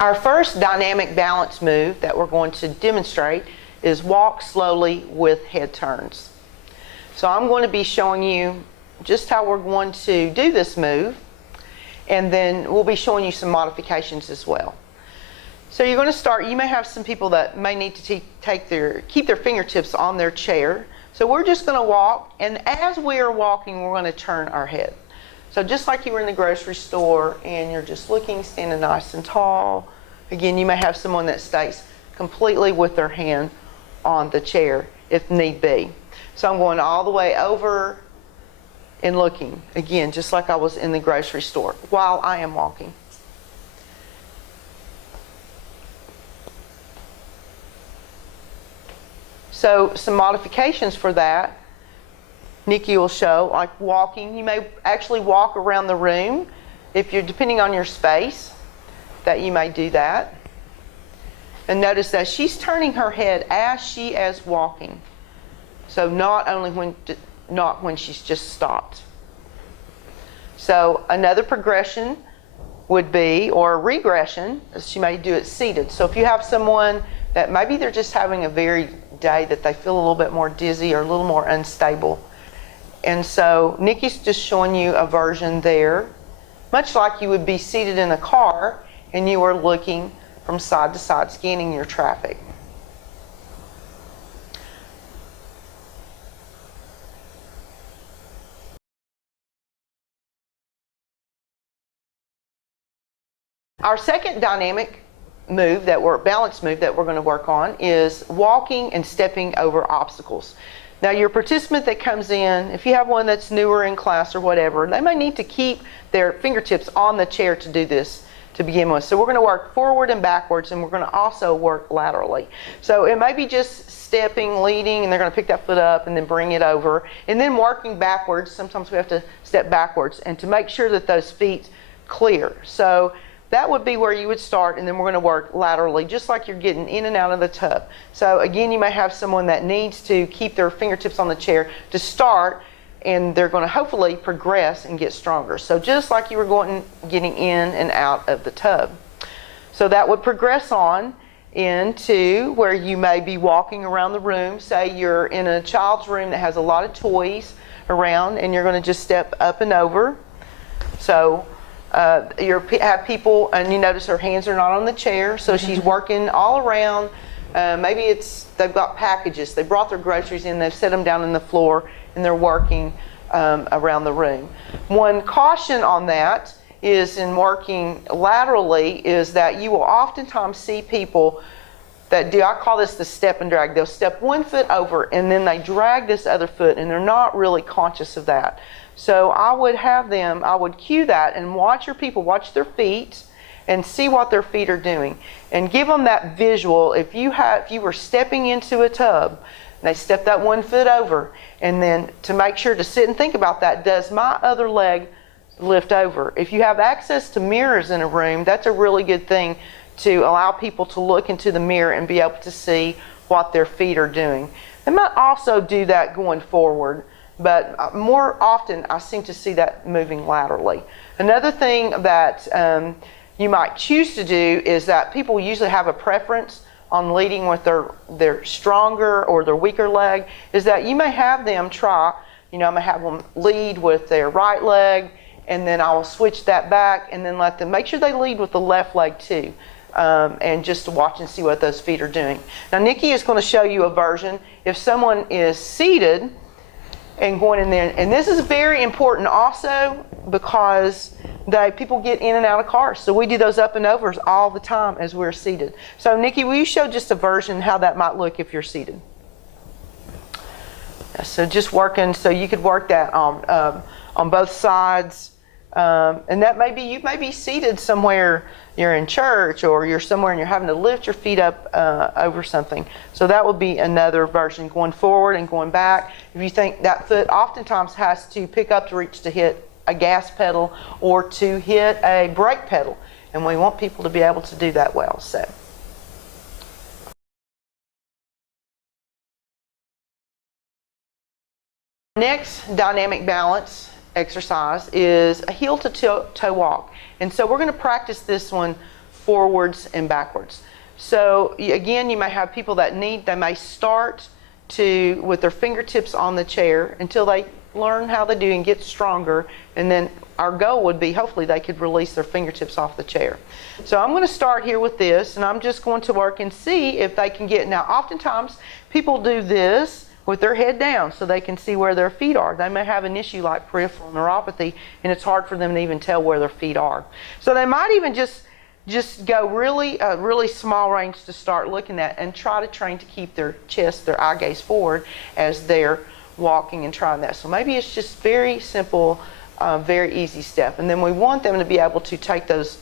Our first dynamic balance move that we're going to demonstrate is walk slowly with head turns. So I'm going to be showing you just how we're going to do this move, and then we'll be showing you some modifications as well. So you're going to start, you may have some people that may need to keep their fingertips on their chair. So we're just going to walk, and as we are walking, we're going to turn our head. So just like you were in the grocery store and you're just looking, standing nice and tall. Again, you may have someone that stays completely with their hand on the chair if need be. So I'm going all the way over and looking, again, just like I was in the grocery store while I am walking. So some modifications for that, Nicki will show, like walking. You may actually walk around the room if you're, depending on your space, that you may do that. And notice that she's turning her head as she is walking. So not when she's just stopped. So another progression would be, or a regression, she may do it seated. So if you have someone that maybe they're just having a very day that they feel a little bit more dizzy or a little more unstable. And so Nicki's just showing you a version there, much like you would be seated in a car and you are looking from side to side, scanning your traffic. Our second dynamic move balance move that we're going to work on is walking and stepping over obstacles. Now your participant that comes in, if you have one that's newer in class or whatever, they may need to keep their fingertips on the chair to do this to begin with. So we're going to work forward and backwards, and we're going to also work laterally. So it may be just stepping, leading, and they're going to pick that foot up and then bring it over, and then working backwards. Sometimes we have to step backwards and to make sure that those feet clear. So that would be where you would start, and then we're going to work laterally, just like you're getting in and out of the tub. So again, you may have someone that needs to keep their fingertips on the chair to start, and they're going to hopefully progress and get stronger. So just like you were getting in and out of the tub. So that would progress on into where you may be walking around the room. Say you're in a child's room that has a lot of toys around, and you're going to just step up and over. So you have people, and you notice her hands are not on the chair, so she's working all around. Maybe they've got packages. They brought their groceries in, they've set them down on the floor, and they're working around the room. One caution on that is in working laterally is that you will oftentimes see people that do, I call this the step and drag. They'll step one foot over and then they drag this other foot, and they're not really conscious of that. So I would cue that and watch your people, watch their feet and see what their feet are doing. And give them that visual. If you were stepping into a tub, and they step that one foot over, and then to make sure to sit and think about that, does my other leg lift over? If you have access to mirrors in a room, that's a really good thing to allow people to look into the mirror and be able to see what their feet are doing. They might also do that going forward, but more often I seem to see that moving laterally. Another thing that you might choose to do is that people usually have a preference on leading with their stronger or their weaker leg, is that you may have them try, I may have them lead with their right leg, and then I will switch that back and then let them make sure they lead with the left leg too. And just to watch and see what those feet are doing. Now Nicki is going to show you a version if someone is seated and going in there, and this is very important also because people get in and out of cars, so we do those up and overs all the time as we're seated. So Nicki, will you show just a version how that might look if you're seated? So just working, so you could work that on both sides, and that you may be seated somewhere. You're in church or you're somewhere and you're having to lift your feet up over something. So that would be another version, going forward and going back. If you think that foot oftentimes has to pick up to reach to hit a gas pedal or to hit a brake pedal, and we want people to be able to do that well. So next dynamic balance exercise is a heel to toe walk. And so we're going to practice this one forwards and backwards. So again, you may have people that they may start with their fingertips on the chair until they learn how they do and get stronger, and then our goal would be hopefully they could release their fingertips off the chair. So I'm going to start here with this, and I'm just going to work and see if they can get. Now oftentimes people do this with their head down so they can see where their feet are. They may have an issue like peripheral neuropathy, and it's hard for them to even tell where their feet are. So they might even just go really small range to start looking at, and try to train to keep their chest, their eye gaze forward as they're walking and trying that. So maybe it's just very simple, very easy step. And then we want them to be able to take those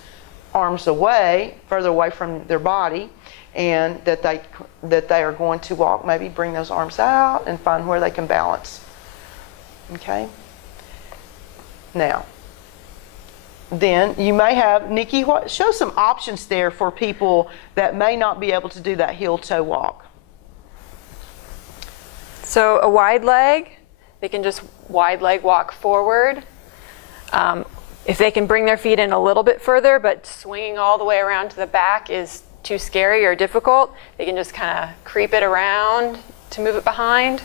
arms away, further away from their body, and that they are going to walk. Maybe bring those arms out and find where they can balance. Okay? Now, then you may have, Nicki, show some options there for people that may not be able to do that heel-toe walk. So a wide leg, they can just wide leg walk forward. If they can bring their feet in a little bit further, but swinging all the way around to the back is too scary or difficult, they can just kind of creep it around to move it behind.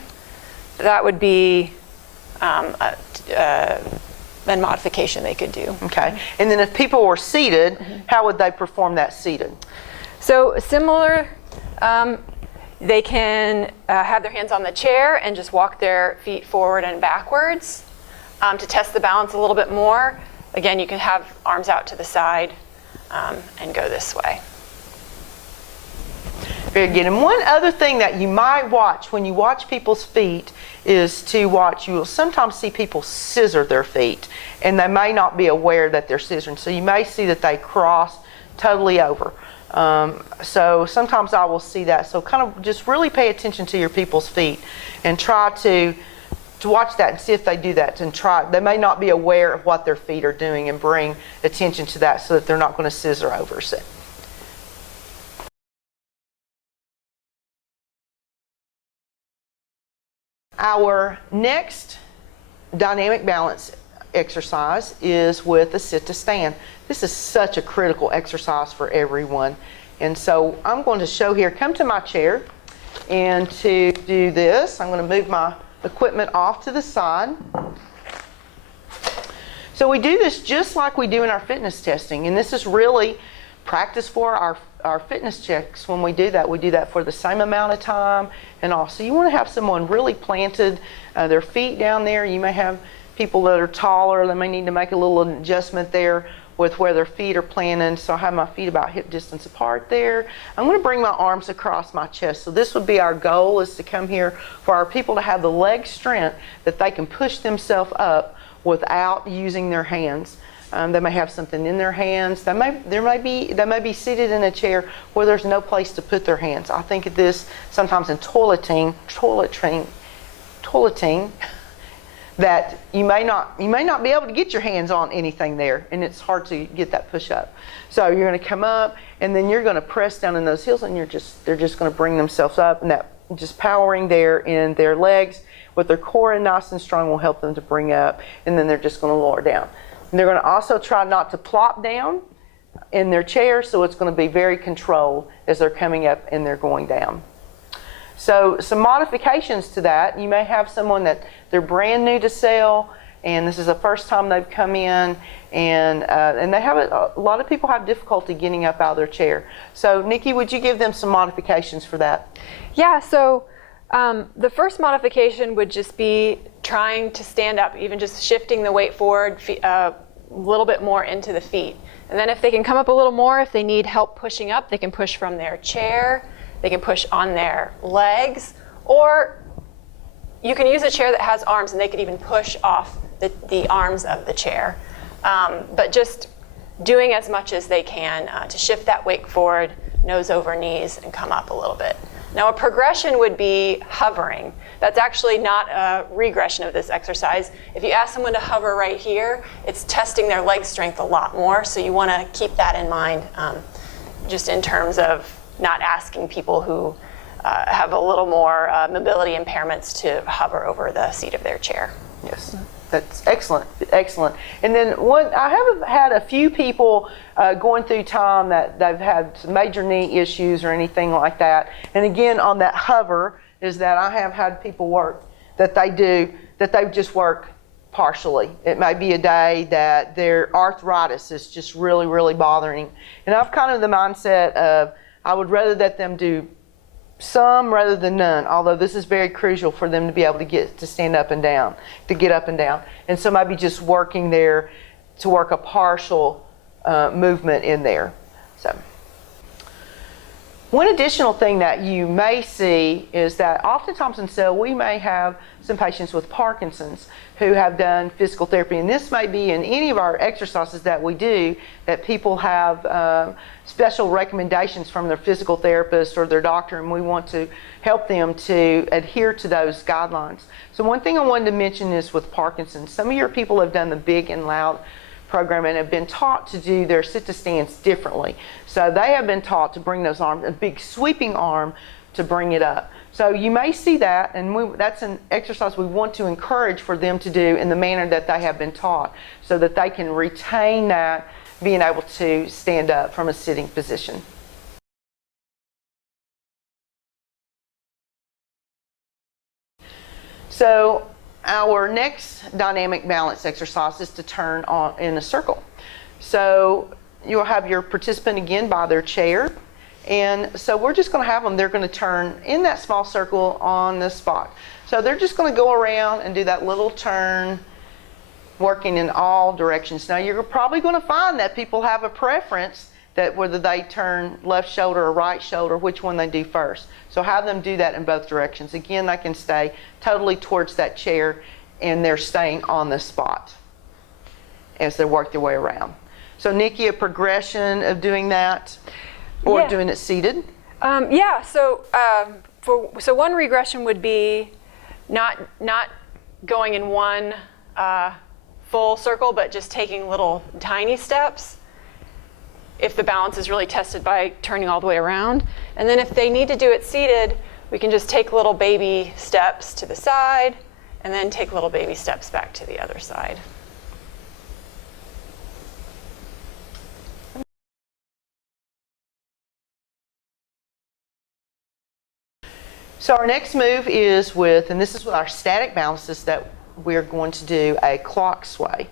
That would be a modification they could do. Okay. And then if people were seated, how would they perform that seated? So similar, they can have their hands on the chair and just walk their feet forward and backwards to test the balance a little bit more. Again, you can have arms out to the side and go this way. Very good. And one other thing that you might watch when you watch people's feet is to watch, you will sometimes see people scissor their feet, and they may not be aware that they're scissoring. So you may see that they cross totally over. So sometimes I will see that. So kind of just really pay attention to your people's feet and try to watch that and see if they do that, and try. They may not be aware of what their feet are doing, and bring attention to that so that they're not going to scissor over. So. Our next dynamic balance exercise is with a sit to stand. This is such a critical exercise for everyone. And so I'm going to show here, come to my chair, and to do this, I'm going to move my equipment off to the side. So we do this just like we do in our fitness testing, and this is really practice for our fitness checks. When we do that for the same amount of time and all. So you want to have someone really planted, their feet down there. You may have people that are taller, they may need to make a little adjustment there with where their feet are planted. So I have my feet about hip distance apart there. I'm going to bring my arms across my chest. So this would be our goal, is to come here for our people to have the leg strength that they can push themselves up without using their hands. They may have something in their hands. They may be seated in a chair where there's no place to put their hands. I think of this sometimes in toileting, that you may not be able to get your hands on anything there, and it's hard to get that push up. So you're going to come up, and then you're going to press down in those heels, and they're just going to bring themselves up, and that just powering there in their legs with their core nice and strong will help them to bring up, and then they're just going to lower down. And they're going to also try not to plop down in their chair, so it's going to be very controlled as they're coming up and they're going down. So some modifications to that, you may have someone that they're brand new to sail, and this is the first time they've come in, and they have a lot of people have difficulty getting up out of their chair. So Nicki, would you give them some modifications for that? Yeah, so the first modification would just be trying to stand up, even just shifting the weight forward a little bit more into the feet. And then if they can come up a little more, if they need help pushing up, they can push from their chair, they can push on their legs, or you can use a chair that has arms and they could even push off the arms of the chair. But just doing as much as they can to shift that weight forward, nose over knees, and come up a little bit. Now a progression would be hovering. That's actually not a regression of this exercise. If you ask someone to hover right here, it's testing their leg strength a lot more, so you want to keep that in mind, just in terms of not asking people who have a little more mobility impairments to hover over the seat of their chair. Yes, That's excellent, excellent. And then I have had a few people going through time that they've had some major knee issues or anything like that. And again, on that hover is that I have had people work that they just work partially. It may be a day that their arthritis is just really, really bothering. And I've kind of the mindset of I would rather let them do some rather than none, although this is very crucial for them to be able to get to stand up and down, to get up and down. And so maybe just working there to work a partial movement in there. So one additional thing that you may see is that oftentimes in cell we may have some patients with Parkinson's who have done physical therapy, and this may be in any of our exercises that we do that people have special recommendations from their physical therapist or their doctor, and we want to help them to adhere to those guidelines. So one thing I wanted to mention is with Parkinson's, some of your people have done the big and loud program and have been taught to do their sit-to-stands differently. So they have been taught to bring those arms, a big sweeping arm to bring it up. So you may see that, and that's an exercise we want to encourage for them to do in the manner that they have been taught so that they can retain that being able to stand up from a sitting position. So our next dynamic balance exercise is to turn on in a circle. So you'll have your participant again by their chair. And so we're just going to have them, they're going to turn in that small circle on the spot. So they're just going to go around and do that little turn, working in all directions. Now you're probably going to find that people have a preference that whether they turn left shoulder or right shoulder, which one they do first. So have them do that in both directions. Again, they can stay totally towards that chair and they're staying on the spot as they work their way around. So Nicki, a progression of doing that or doing it seated? So one regression would be not going in one full circle, but just taking little tiny steps if the balance is really tested by turning all the way around. And then if they need to do it seated, we can just take little baby steps to the side and then take little baby steps back to the other side. So our next move is with, and this is with our static balances, that we're going to do a clock sway.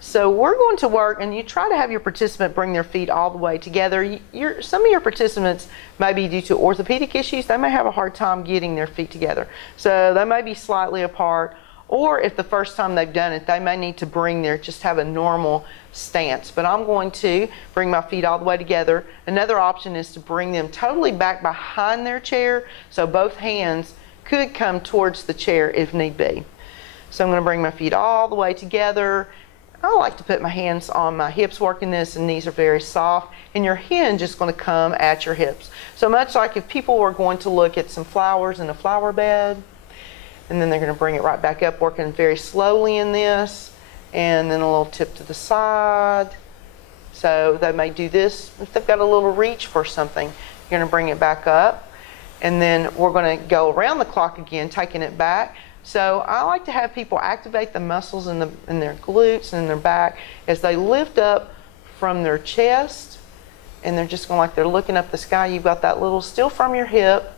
So we're going to work, and you try to have your participant bring their feet all the way together. Some of your participants may be due to orthopedic issues. They may have a hard time getting their feet together. So they may be slightly apart, or if the first time they've done it, they may need to just have a normal stance. But I'm going to bring my feet all the way together. Another option is to bring them totally back behind their chair, so both hands could come towards the chair if need be. So I'm going to bring my feet all the way together. I like to put my hands on my hips working this, and these are very soft, and your hinge is going to come at your hips. So much like if people were going to look at some flowers in a flower bed, and then they're going to bring it right back up, working very slowly in this, and then a little tip to the side. So they may do this if they've got a little reach for something. You're going to bring it back up, and then we're going to go around the clock again, taking it back. So I like to have people activate the muscles in their glutes and in their back as they lift up from their chest, and they're just going like they're looking up the sky. You've got that little still from your hip,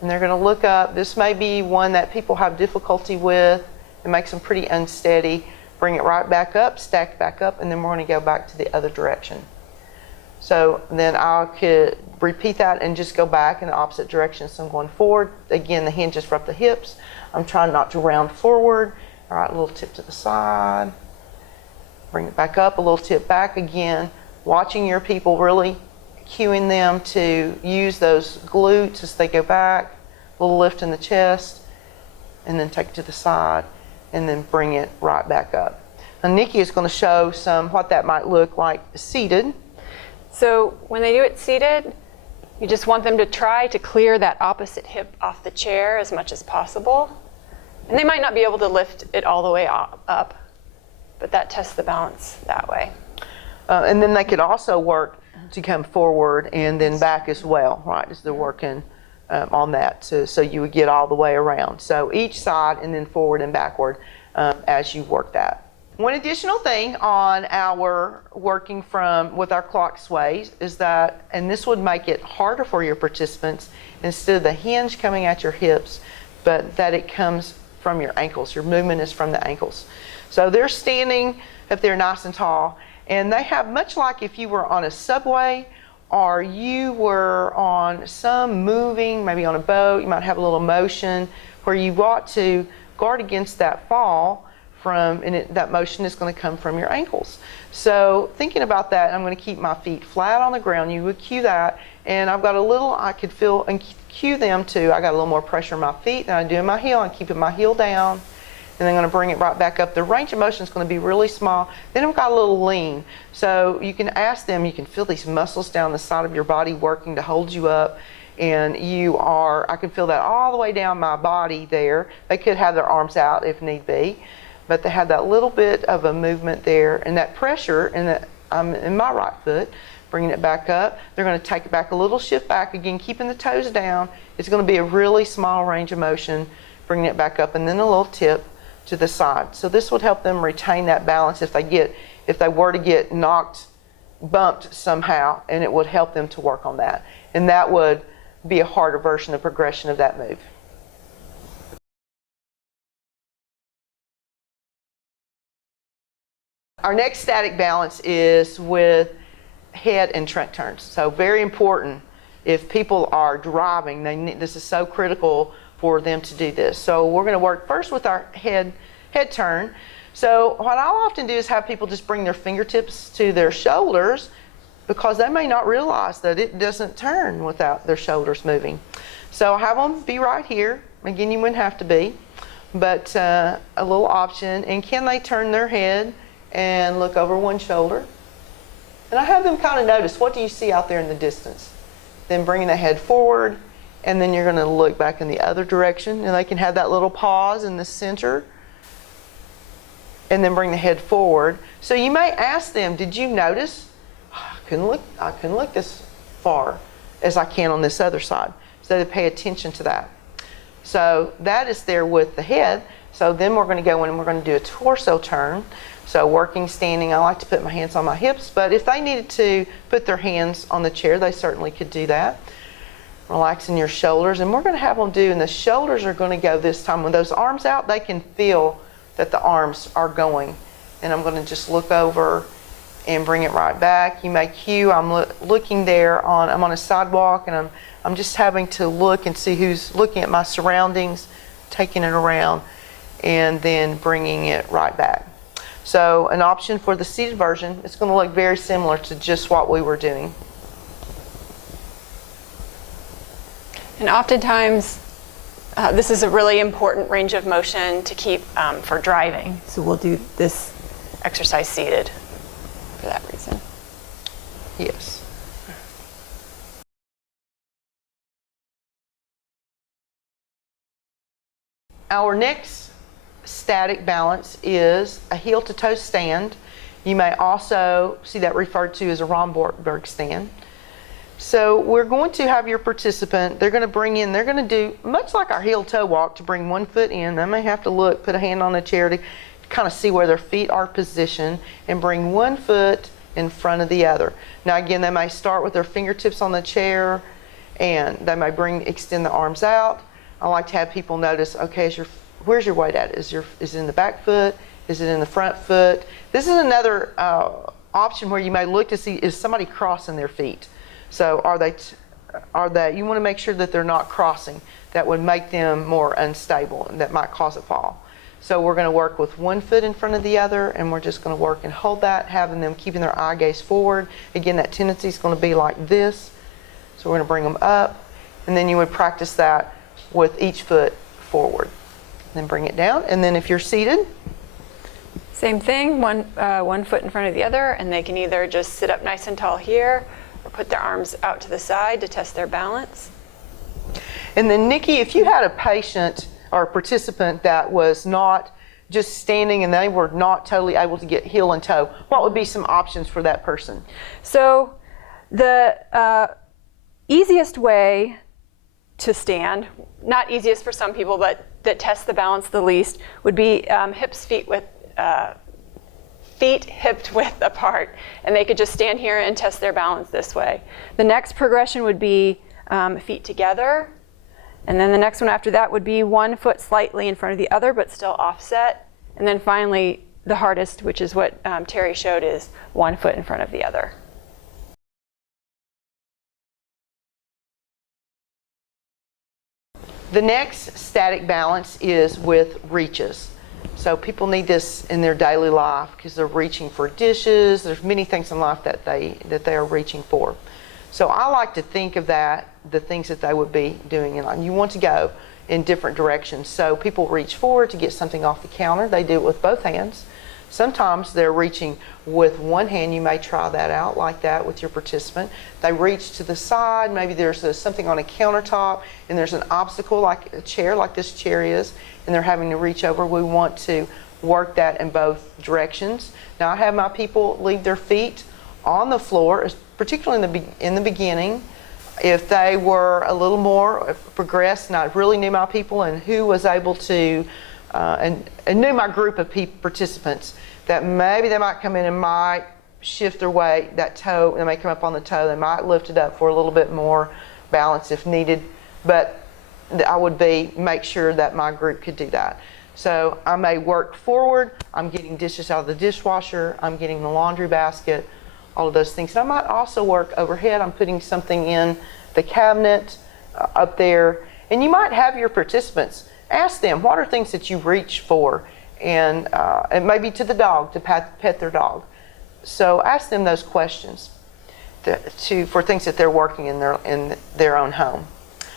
and they're going to look up. This may be one that people have difficulty with. It makes them pretty unsteady. Bring it right back up, stack back up, and then we're going to go back to the other direction. So then I could repeat that and just go back in the opposite direction. So I'm going forward. Again, the hinge is from the hips. I'm trying not to round forward. All right, a little tip to the side. Bring it back up, a little tip back again. Watching your people, really cueing them to use those glutes as they go back. A little lift in the chest, and then take it to the side, and then bring it right back up. Now Nicki is going to show what that might look like seated. So when they do it seated, you just want them to try to clear that opposite hip off the chair as much as possible. And they might not be able to lift it all the way up, but that tests the balance that way. And then they could also work to come forward and then back as well, right, as they're working on that. So you would get all the way around. So each side and then forward and backward as you work that. One additional thing on our working with our clock sways is that, and this would make it harder for your participants, instead of the hinge coming at your hips, but that it comes from your ankles. Your movement is from the ankles. So they're standing up there nice and tall, and they have, much like if you were on a subway or you were on some moving, maybe on a boat, you might have a little motion where you ought to guard against that fall. That motion is going to come from your ankles. So thinking about that, I'm going to keep my feet flat on the ground. You would cue that, and I've got a little, I could feel and cue them too. I got a little more pressure on my feet than I do in my heel. I'm keeping my heel down, and I'm going to bring it right back up. The range of motion is going to be really small. Then I've got a little lean. So you can ask them, you can feel these muscles down the side of your body working to hold you up. And I can feel that all the way down my body there. They could have their arms out if need be, but they have that little bit of a movement there, and that pressure in my right foot, bringing it back up. They're going to take it back a little, shift back again, keeping the toes down. It's going to be a really small range of motion, bringing it back up, and then a little tip to the side. So this would help them retain that balance if they were to get bumped somehow, and it would help them to work on that. And that would be a harder version of progression of that move. Our next static balance is with head and trunk turns. So very important if people are driving. This is so critical for them to do this. So we're going to work first with our head turn. So what I'll often do is have people just bring their fingertips to their shoulders, because they may not realize that it doesn't turn without their shoulders moving. So I'll have them be right here. Again, you wouldn't have to be, but a little option. And can they turn their head and look over one shoulder? And I have them kind of notice, what do you see out there in the distance? Then bringing the head forward, and then you're going to look back in the other direction, and they can have that little pause in the center, and then bring the head forward. So you may ask them, did you notice? I couldn't look this far as I can on this other side. So they pay attention to that. So that is there with the head. So then we're going to go in and we're going to do a torso turn. So working standing, I like to put my hands on my hips, but if they needed to put their hands on the chair, they certainly could do that. Relaxing your shoulders, and we're going to have them do, and the shoulders are going to go this time. With those arms out, they can feel that the arms are going. And I'm going to just look over and bring it right back. You may cue, I'm looking there I'm on a sidewalk, and I'm just having to look and see who's looking at my surroundings, taking it around, and then bringing it right back. So an option for the seated version, it's going to look very similar to just what we were doing. And oftentimes, this is a really important range of motion to keep for driving. So we'll do this exercise seated for that reason. Yes. Our next static balance is a heel to toe stand. You may also see that referred to as a Romben stand. So we're going to have your participant, they're going to do much like our heel toe walk, to bring one foot in. They may have to look, put a hand on a chair to kind of see where their feet are positioned, and bring one foot in front of the other. Now again, they may start with their fingertips on the chair, and they may extend the arms out. I like to have people notice, okay, where's your weight at? Is it in the back foot? Is it in the front foot? This is another option where you may look to see, is somebody crossing their feet? So you want to make sure that they're not crossing. That would make them more unstable, and that might cause a fall. So we're going to work with one foot in front of the other, and we're just going to work and hold that, having them keeping their eye gaze forward. Again, that tendency is going to be like this. So we're going to bring them up, and then you would practice that with each foot forward. Then bring it down, and then if you're seated, same thing, one foot in front of the other, and they can either just sit up nice and tall here, or put their arms out to the side to test their balance. And then Nicki, if you had a patient or a participant that was not just standing and they were not totally able to get heel and toe, what would be some options for that person? So the easiest way to stand, not easiest for some people, but that test the balance the least would be feet hipped width apart, and they could just stand here and test their balance this way. The next progression would be feet together, and then the next one after that would be one foot slightly in front of the other but still offset, and then finally the hardest, which is what Terri showed, is one foot in front of the other. The next static balance is with reaches. So people need this in their daily life because they're reaching for dishes. There's many things in life that they are reaching for. So I like to think of that, the things that they would be doing in life. You want to go in different directions. So people reach forward to get something off the counter. They do it with both hands. Sometimes they're reaching with one hand. You may try that out like that with your participant. They reach to the side. Maybe there's something on a countertop and there's an obstacle like a chair, like this chair is, and they're having to reach over. We want to work that in both directions. Now I have my people leave their feet on the floor, particularly in the beginning. If they were a little more progressed and I really knew my people and who was able to and knew my group of participants, that maybe they might come in and might shift their weight, that toe, they may come up on the toe, they might lift it up for a little bit more balance if needed, but I would make sure that my group could do that. So I may work forward, I'm getting dishes out of the dishwasher, I'm getting the laundry basket, all of those things. And I might also work overhead, I'm putting something in the cabinet up there, and you might have your participants ask them, what are things that you reach for? And maybe to the dog, to pet their dog. So ask them those questions for things that they're working in their own home.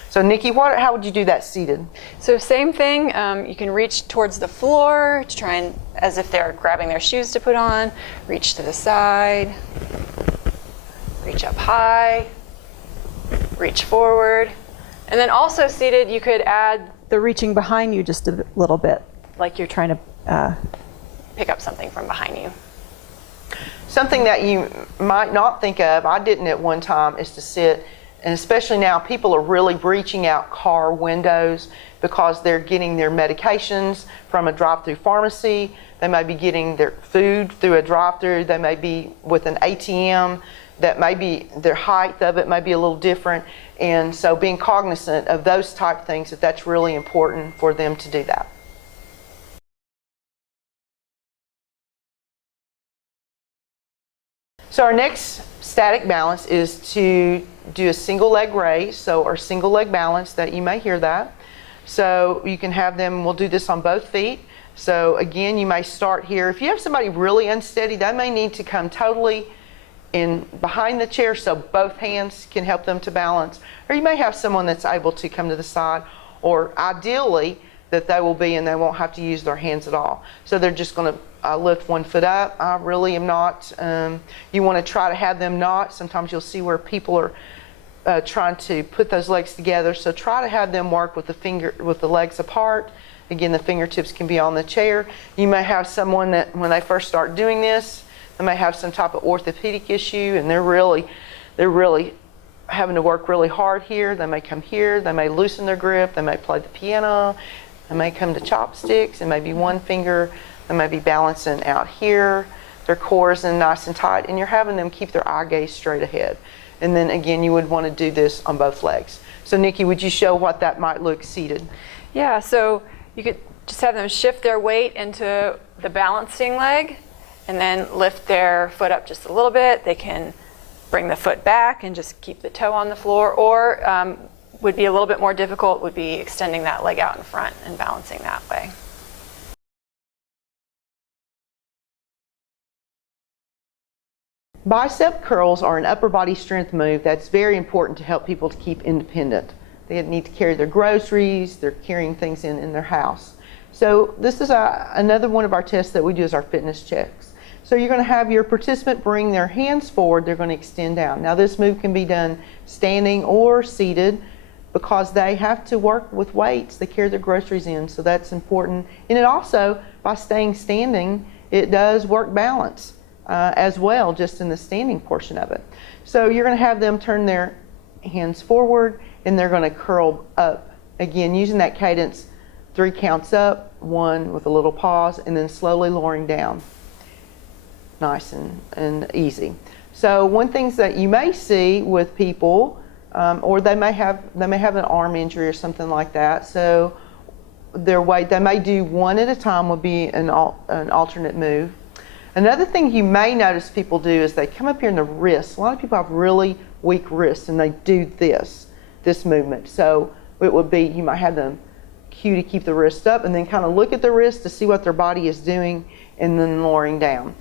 So Nicki, how would you do that seated? So same thing, you can reach towards the floor to try and, as if they're grabbing their shoes to put on, reach to the side, reach up high, reach forward. And then also seated, you could add the reaching behind you just a little bit, like you're trying to pick up something from behind you. Something that you might not think of, I didn't at one time, is to sit, and especially now people are really reaching out car windows because they're getting their medications from a drive-through pharmacy. They may be getting their food through a drive-through. They may be with an ATM. That may be, their height of it may be a little different. And so being cognizant of those type of things, that's really important for them to do that. So our next static balance is to do a single leg raise, so our single leg balance, that you may hear that. So you can have them, we'll do this on both feet. So again, you may start here. If you have somebody really unsteady, they may need to come totally in behind the chair so both hands can help them to balance. Or you may have someone that's able to come to the side, or ideally that they will be and they won't have to use their hands at all. So they're just going to lift one foot up. I really am not. You want to try to have them not. Sometimes you'll see where people are trying to put those legs together. So try to have them work with the legs apart. Again, the fingertips can be on the chair. You may have someone that when they first start doing this, they may have some type of orthopedic issue and they're really having to work really hard here. They may come here, they may loosen their grip, they may play the piano, they may come to chopsticks, and maybe one finger, they may be balancing out here. Their core is in nice and tight, and you're having them keep their eye gaze straight ahead. And then again, you would want to do this on both legs. So Nicki, would you show what that might look seated? Yeah, so you could just have them shift their weight into the balancing leg and then lift their foot up just a little bit. They can bring the foot back and just keep the toe on the floor, or would be a little bit more difficult would be extending that leg out in front and balancing that way. Bicep curls are an upper body strength move that's very important to help people to keep independent. They need to carry their groceries, they're carrying things in their house. So this is another one of our tests that we do as our fitness checks. So you're going to have your participant bring their hands forward, they're going to extend down. Now this move can be done standing or seated because they have to work with weights, they carry their groceries in, so that's important. And it also, by staying standing, it does work balance as well, just in the standing portion of it. So you're going to have them turn their hands forward and they're going to curl up. Again, using that cadence 3 counts up, 1 with a little pause, and then slowly lowering down. Nice and easy. So one thing that you may see with people, or they may have an arm injury or something like that. So their weight, they may do 1 at a time would be an alternate move. Another thing you may notice people do is they come up here in the wrists. A lot of people have really weak wrists and they do this movement. So it would be, you might have them cue to keep the wrist up and then kind of look at the wrist to see what their body is doing and then lowering down.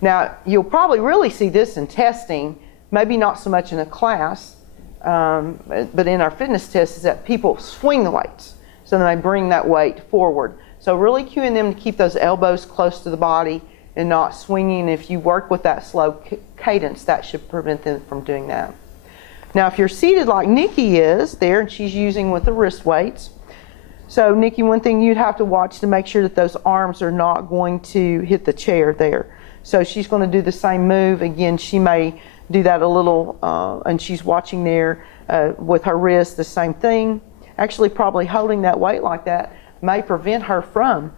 Now, you'll probably really see this in testing, maybe not so much in a class, but in our fitness tests, is that people swing the weights. So then they bring that weight forward. So really cueing them to keep those elbows close to the body and not swinging. If you work with that slow cadence, that should prevent them from doing that. Now, if you're seated like Nicki is there, and she's using with the wrist weights. So Nicki, one thing you'd have to watch to make sure that those arms are not going to hit the chair there. So she's going to do the same move. Again, she may do that a little, and she's watching there with her wrist, the same thing. Actually, probably holding that weight like that may prevent her from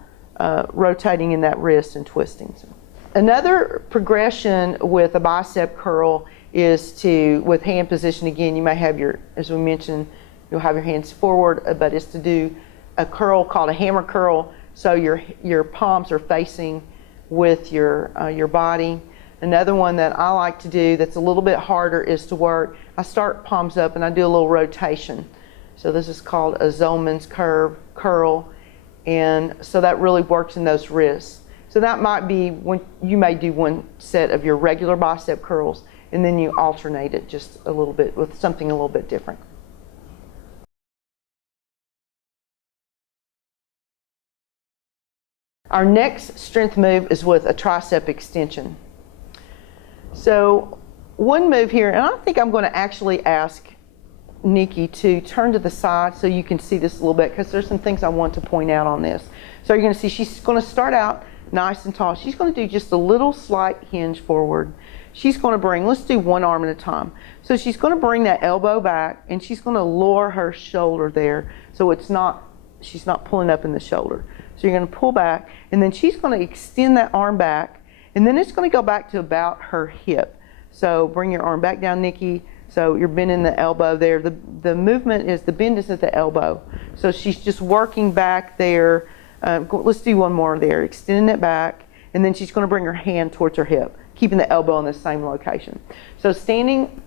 rotating in that wrist and twisting. Another progression with a bicep curl is to, with hand position, again, you may have your, as we mentioned, you'll have your hands forward, but it's to do a curl called a hammer curl. So your palms are facing with your body. Another one that I like to do that's a little bit harder is to work, I start palms up and I do a little rotation. So this is called a Zolman's curl. And so that really works in those wrists. So that might be when you may do one set of your regular bicep curls and then you alternate it just a little bit with something a little bit different. Our next strength move is with a tricep extension. So one move here, and I think I'm going to actually ask Nicki to turn to the side so you can see this a little bit, because there's some things I want to point out on this. So you're going to see she's going to start out nice and tall. She's going to do just a little slight hinge forward. She's going to bring, let's do one arm at a time. So she's going to bring that elbow back and she's going to lower her shoulder there so she's not pulling up in the shoulder. So you're going to pull back and then she's going to extend that arm back and then it's going to go back to about her hip. So bring your arm back down, Nicki. So you're bending the elbow there. The movement is, the bend is at the elbow. So she's just working back there. Let's do one more there. Extending it back, and then she's going to bring her hand towards her hip, keeping the elbow in the same location. So standing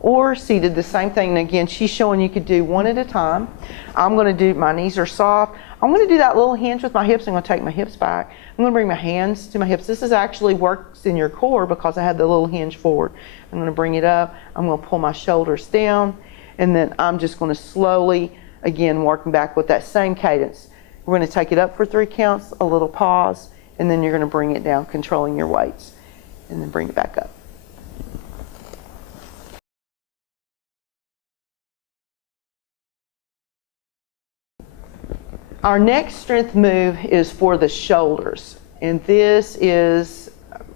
or seated, the same thing. And again, she's showing you could do one at a time. I'm going to do, my knees are soft. I'm going to do that little hinge with my hips. I'm going to take my hips back. I'm going to bring my hands to my hips. This is actually works in your core because I had the little hinge forward. I'm going to bring it up. I'm going to pull my shoulders down. And then I'm just going to slowly, again, working back with that same cadence. We're going to take it up for 3 counts, a little pause, and then you're going to bring it down, controlling your weights, and then bring it back up. Our next strength move is for the shoulders, and this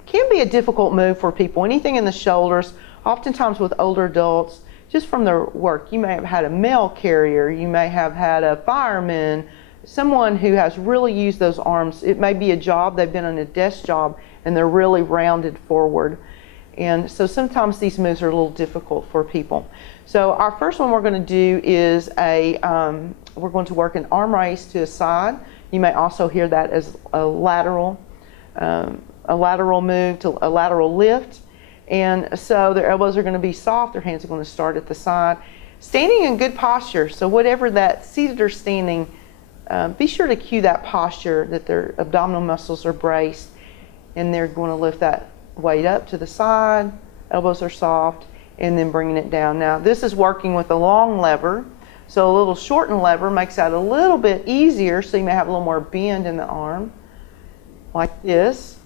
can be a difficult move for people. Anything in the shoulders, oftentimes with older adults, just from their work. You may have had a mail carrier, you may have had a fireman, someone who has really used those arms. It may be a job, they've been on a desk job, and they're really rounded forward. And so sometimes these moves are a little difficult for people. So our first one we're going to do is we're going to work an arm raise to a side. You may also hear that as a lateral move to a lateral lift. And so their elbows are going to be soft, their hands are going to start at the side. Standing in good posture, so whatever that seated or standing, be sure to cue that posture, that their abdominal muscles are braced, and they're going to lift that weight up to the side, elbows are soft, and then bringing it down. Now this is working with a long lever, so a little shortened lever makes that a little bit easier, so you may have a little more bend in the arm, like this,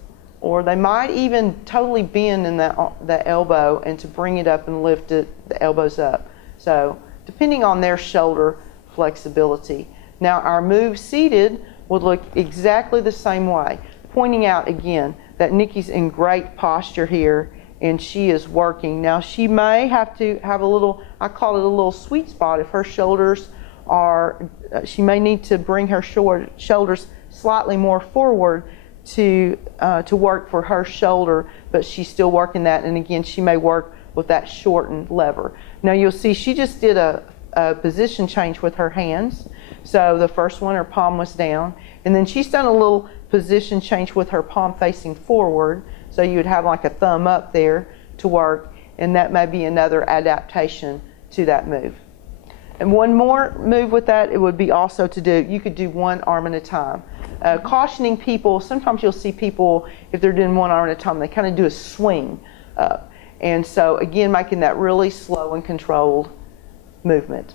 or they might even totally bend in the elbow and to bring it up and lift it, the elbows up. So depending on their shoulder flexibility. Now our move seated would look exactly the same way, pointing out again that Nicki's in great posture here and she is working. Now she may have to have a little, I call it a little sweet spot, if her shoulders are, she may need to bring her shoulders slightly more forward to work for her shoulder, but she's still working that. And again, she may work with that shortened lever. Now you'll see she just did a position change with her hands. So the first one, her palm was down, and then she's done a little position change with her palm facing forward. So you would have like a thumb up there to work, and that may be another adaptation to that move. And one more move with that, it would be also to do, you could do one arm at a time. Cautioning people, sometimes you'll see people, if they're doing one arm at a time, they kind of do a swing up. And so again, making that really slow and controlled movement.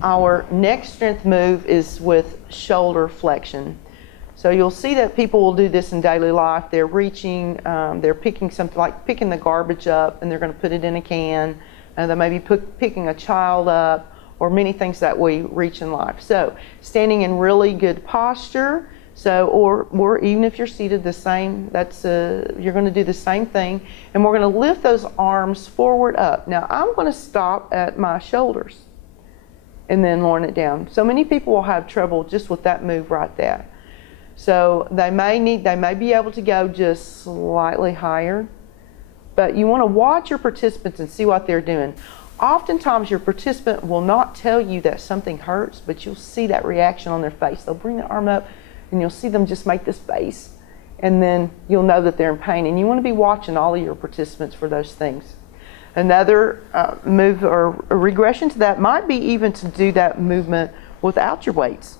Our next strength move is with shoulder flexion. So you'll see that people will do this in daily life. They're reaching, they're picking something like picking the garbage up, and they're going to put it in a can. They may be picking a child up, or many things that we reach in life. So standing in really good posture. So, or even if you're seated, the same. That's you're going to do the same thing, and we're going to lift those arms forward up. Now I'm going to stop at my shoulders, and then lowering it down. So many people will have trouble just with that move right there. So they may be able to go just slightly higher, but you want to watch your participants and see what they're doing. Oftentimes your participant will not tell you that something hurts, but you'll see that reaction on their face. They'll bring the arm up, and you'll see them just make this face, and then you'll know that they're in pain. And you want to be watching all of your participants for those things. Another move or a regression to that might be even to do that movement without your weights,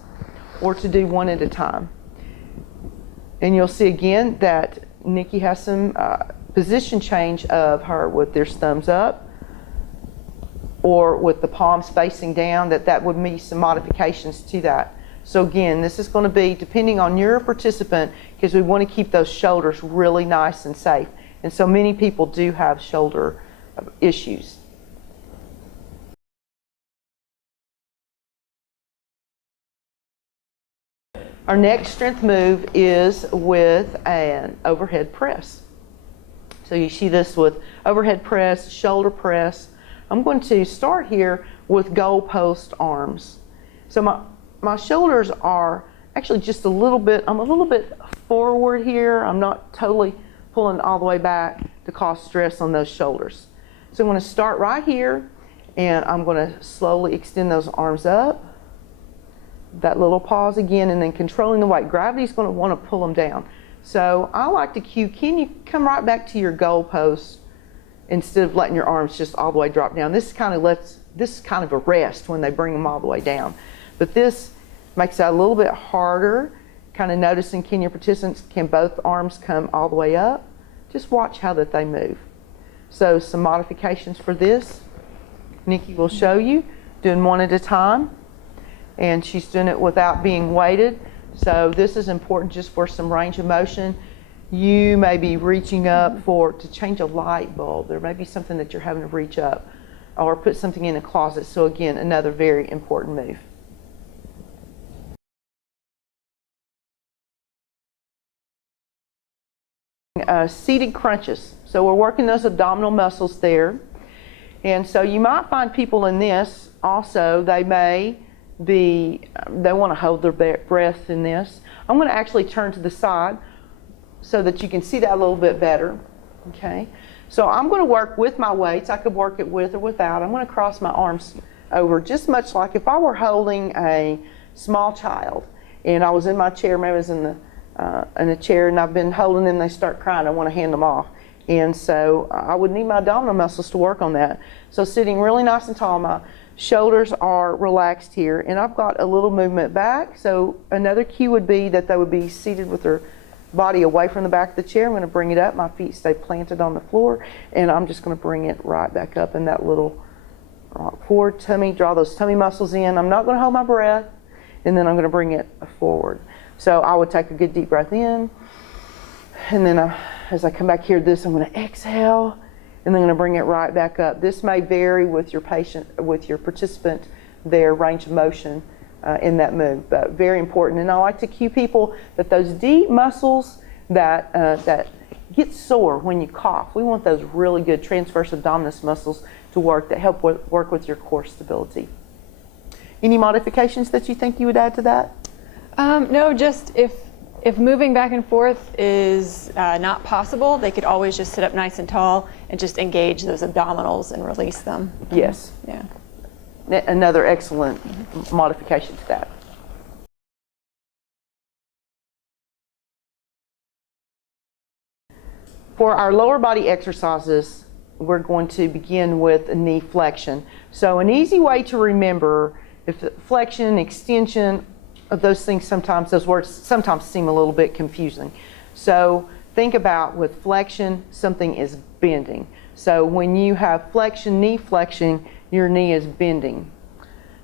or to do one at a time. And you'll see again that Nicki has some position change of her with their thumbs up, or with the palms facing down, that would be some modifications to that. So again, this is going to be depending on your participant, because we want to keep those shoulders really nice and safe. And so many people do have shoulder issues. Our next strength move is with an overhead press. So you see this with overhead press, shoulder press. I'm going to start here with goalpost arms. So my shoulders are actually just a little bit, I'm a little bit forward here. I'm not totally pulling all the way back to cause stress on those shoulders. So I'm going to start right here, and I'm going to slowly extend those arms up. That little pause again, and then controlling the weight. Gravity's going to want to pull them down. So I like to cue, can you come right back to your goalpost instead of letting your arms just all the way drop down. This kind of a rest when they bring them all the way down. But this makes it a little bit harder, kind of noticing, can your participants, can both arms come all the way up? Just watch how that they move. So some modifications for this, Nicki will show you, doing one at a time. And she's doing it without being weighted. So this is important just for some range of motion. You may be reaching up to change a light bulb. There may be something that you're having to reach up, or put something in a closet. So again, another very important move. Seated crunches. So we're working those abdominal muscles there. And so you might find people in this also, they want to hold their breath in this. I'm going to actually turn to the side so that you can see that a little bit better. Okay. So I'm going to work with my weights. I could work it with or without. I'm going to cross my arms over, just much like if I were holding a small child and I was in my chair, maybe I was in a chair and I've been holding them, they start crying, I want to hand them off. And so I would need my abdominal muscles to work on that. So sitting really nice and tall, my shoulders are relaxed here, and I've got a little movement back. So another cue would be that they would be seated with their body away from the back of the chair. I'm going to bring it up, my feet stay planted on the floor, and I'm just going to bring it right back up in that little rock forward tummy, draw those tummy muscles in. I'm not going to hold my breath, and then I'm going to bring it forward. So I would take a good deep breath in, and then as I come back here, I'm going to exhale, and then I'm going to bring it right back up. This may vary with your participant, their range of motion in that move, but very important. And I like to cue people that those deep muscles that get sore when you cough. We want those really good transverse abdominis muscles to work that help work with your core stability. Any modifications that you think you would add to that? No, just if moving back and forth is not possible, they could always just sit up nice and tall and just engage those abdominals and release them. Yes. Yeah. Another excellent modification to that. For our lower body exercises, we're going to begin with a knee flexion. So an easy way to remember, if flexion, extension, of those things, sometimes those words sometimes seem a little bit confusing. So think about with flexion, something is bending. So when you have flexion, knee flexion, your knee is bending.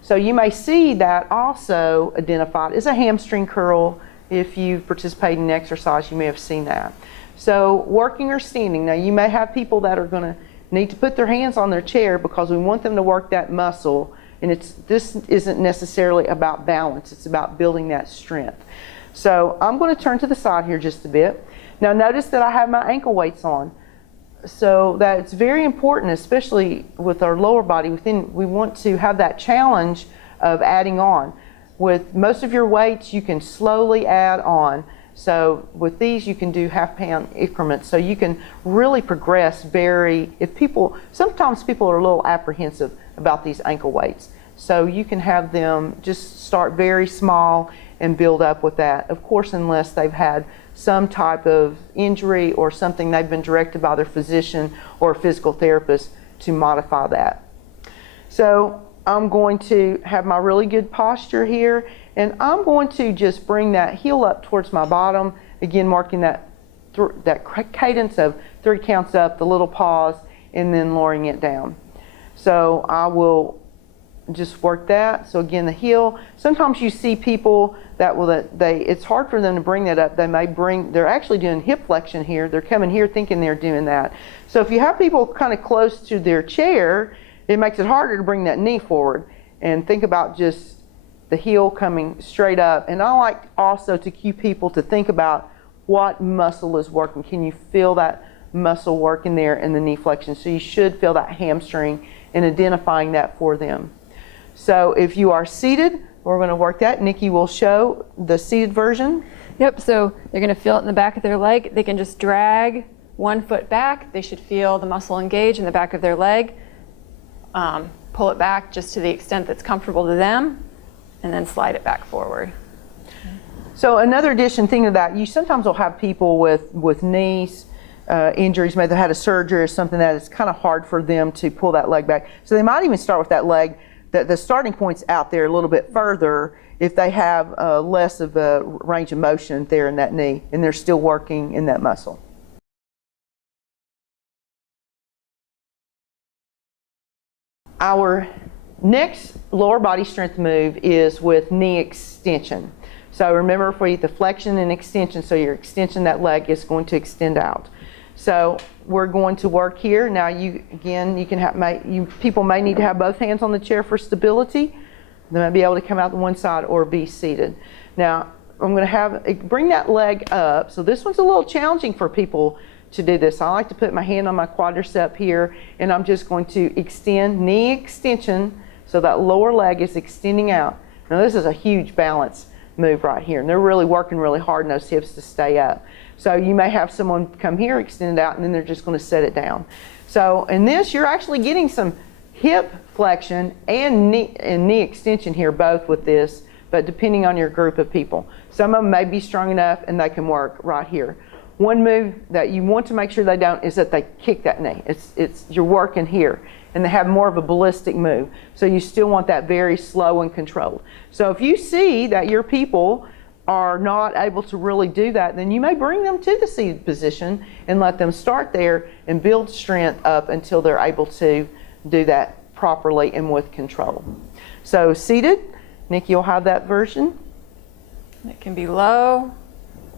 So you may see that also identified as a hamstring curl. If you've participated in exercise, you may have seen that. So working or standing. Now you may have people that are going to need to put their hands on their chair because we want them to work that muscle. And this isn't necessarily about balance, it's about building that strength. So I'm going to turn to the side here just a bit. Now notice that I have my ankle weights on. So that's very important, especially with our lower body. We want to have that challenge of adding on. With most of your weights, you can slowly add on. So with these, you can do half-pound increments. So you can really progress sometimes people are a little apprehensive about these ankle weights. So you can have them just start very small and build up with that. Of course, unless they've had some type of injury or something they've been directed by their physician or physical therapist to modify that. So I'm going to have my really good posture here, and I'm going to just bring that heel up towards my bottom, again marking that cadence of 3 counts up, the little pause, and then lowering it down. So I will just work that. So again, the heel. Sometimes you see people it's hard for them to bring that up. They're actually doing hip flexion here. They're coming here thinking they're doing that. So if you have people kind of close to their chair, it makes it harder to bring that knee forward. And think about just the heel coming straight up. And I like also to cue people to think about what muscle is working. Can you feel that muscle working there in the knee flexion? So you should feel that hamstring and identifying that for them. So if you are seated, we're going to work that. Nicki will show the seated version. Yep, so they're going to feel it in the back of their leg. They can just drag one foot back. They should feel the muscle engage in the back of their leg. Pull it back just to the extent that's comfortable to them, and then slide it back forward. So another addition thing to that, you sometimes will have people with knees injuries, maybe they had a surgery or something that it's kind of hard for them to pull that leg back. So they might even start with that leg. The starting point's out there a little bit further if they have less of a range of motion there in that knee and they're still working in that muscle. Our next lower body strength move is with knee extension. So remember, for the flexion and extension, so your extension, that leg is going to extend out. So we're going to work here. Now people may need to have both hands on the chair for stability. They might be able to come out the one side or be seated. Now I'm going to bring that leg up. So this one's a little challenging for people to do this. I like to put my hand on my quadricep here, and I'm just going to extend, knee extension, so that lower leg is extending out. Now this is a huge balance move right here, and they're really working really hard in those hips to stay up. So you may have someone come here, extend it out, and then they're just going to set it down. So in this, you're actually getting some hip flexion and knee extension here, both with this, but depending on your group of people. Some of them may be strong enough and they can work right here. One move that you want to make sure they don't is that they kick that knee. You're working here, and they have more of a ballistic move. So you still want that very slow and controlled. So if you see that your people are not able to really do that, then you may bring them to the seated position and let them start there and build strength up until they're able to do that properly and with control. So seated, Nicki will have that version. It can be low,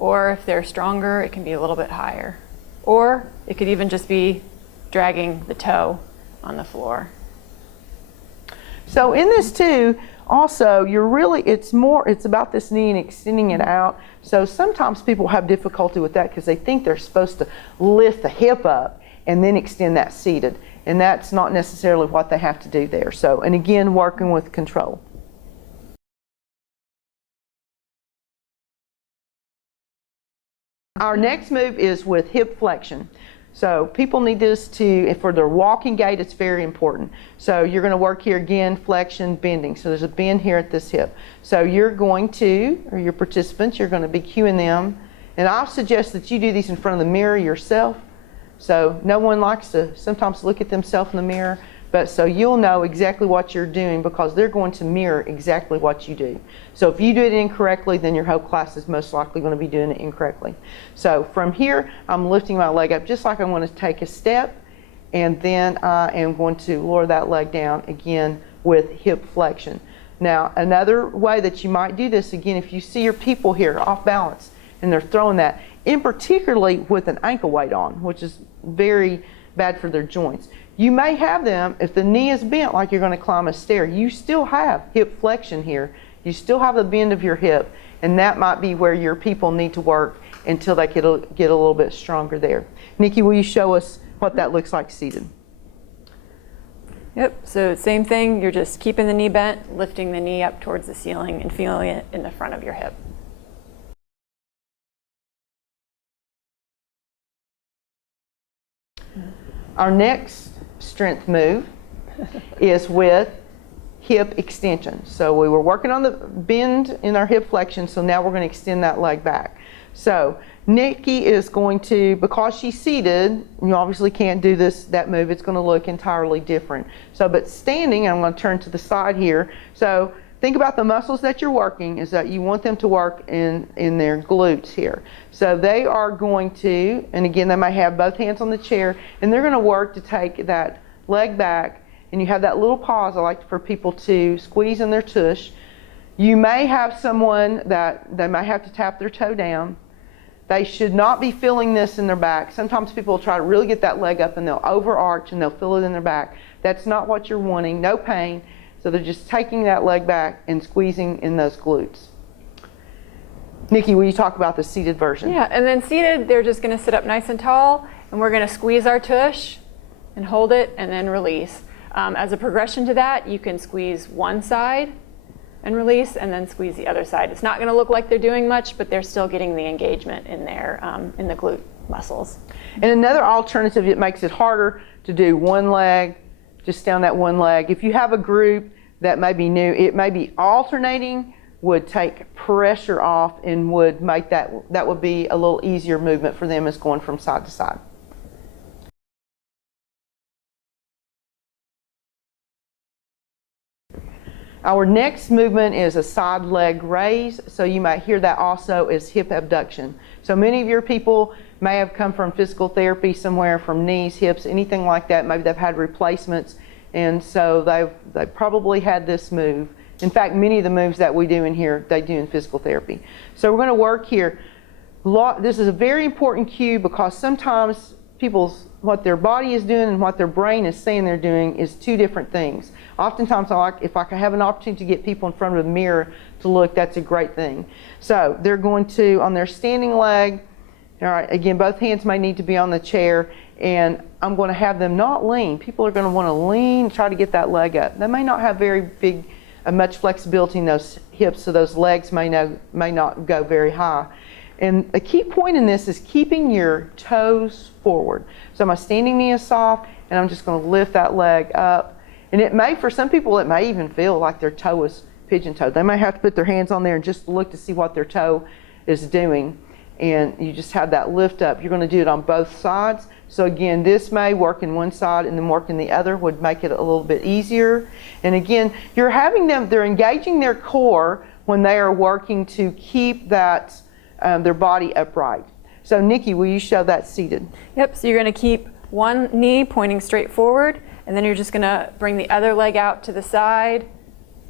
or if they're stronger, it can be a little bit higher. Or it could even just be dragging the toe on the floor. So in this too, Also, it's about this knee and extending it out. So sometimes people have difficulty with that because they think they're supposed to lift the hip up and then extend that seated. And that's not necessarily what they have to do there. So, and again, working with control. Our next move is with hip flexion. So people need this for their walking gait, it's very important. So you're going to work here again, flexion, bending. So there's a bend here at this hip. So you're going to, or your participants, you're going to be cueing them. And I'll suggest that you do these in front of the mirror yourself. So no one likes to sometimes look at themselves in the mirror, but so you'll know exactly what you're doing because they're going to mirror exactly what you do. So if you do it incorrectly, then your whole class is most likely going to be doing it incorrectly. So from here, I'm lifting my leg up just like I'm going to take a step, and then I am going to lower that leg down again with hip flexion. Now, another way that you might do this, again, if you see your people here off balance and they're throwing that, in particularly with an ankle weight on, which is very bad for their joints. You may have them, if the knee is bent like you're going to climb a stair, you still have hip flexion here. You still have the bend of your hip, and that might be where your people need to work until they get a little bit stronger there. Nicki, will you show us what that looks like seated? Yep, so same thing, you're just keeping the knee bent, lifting the knee up towards the ceiling and feeling it in the front of your hip. Our next strength move is with hip extension. So we were working on the bend in our hip flexion, so now we're going to extend that leg back. So Nicki is going to, because she's seated, you obviously can't do that move, it's going to look entirely different. So, but standing, I'm going to turn to the side here. So think about the muscles that you're working is that you want them to work in their glutes here. So they are going to, and again, they may have both hands on the chair, and they're going to work to take that leg back, and you have that little pause. I like for people to squeeze in their tush. You may have someone that they may have to tap their toe down. They should not be feeling this in their back. Sometimes people will try to really get that leg up and they'll overarch and they'll feel it in their back. That's not what you're wanting, no pain. So they're just taking that leg back and squeezing in those glutes. Nicki, will you talk about the seated version? Yeah, and then seated, they're just going to sit up nice and tall, and we're going to squeeze our tush and hold it and then release. As a progression to that, you can squeeze one side and release, and then squeeze the other side. It's not going to look like they're doing much, but they're still getting the engagement in the glute muscles. And another alternative, it makes it harder to do one leg, just down that one leg. If you have a group that may be new, it may be alternating, would take pressure off and would make that would be a little easier movement for them as going from side to side. Our next movement is a side leg raise, so you might hear that also as hip abduction. So many of your people may have come from physical therapy somewhere, from knees, hips, anything like that. Maybe they've had replacements, and so they've probably had this move. In fact, many of the moves that we do in here, they do in physical therapy. So we're going to work here. This is a very important cue because sometimes what their body is doing and what their brain is saying they're doing is two different things. Oftentimes, if I can have an opportunity to get people in front of a mirror to look, that's a great thing. So they're going to, on their standing leg, all right, again, both hands may need to be on the chair, and I'm going to have them not lean. People are going to want to lean, try to get that leg up. They may not have very much flexibility in those hips, so those legs may not go very high. And a key point in this is keeping your toes forward. So my standing knee is soft, and I'm just going to lift that leg up. And it may, for some people, it may even feel like their toe is pigeon-toed. They may have to put their hands on there and just look to see what their toe is doing. And you just have that lift up. You're going to do it on both sides. So again, this may work in one side and then work in the other would make it a little bit easier. And again, they're engaging their core when they are working to keep that their body upright. So Nicki, will you show that seated? Yep, so you're going to keep one knee pointing straight forward, and then you're just going to bring the other leg out to the side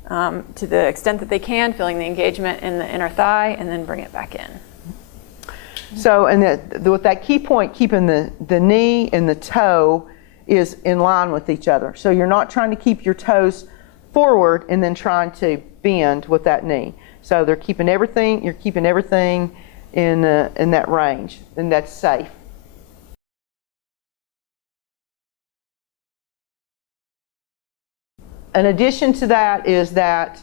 to the extent that they can, feeling the engagement in the inner thigh, and then bring it back in. So, and with that key point, keeping the knee and the toe is in line with each other. So you're not trying to keep your toes forward and then trying to bend with that knee. So they're keeping everything, you're keeping everything in that range, and that's safe. In addition to that is that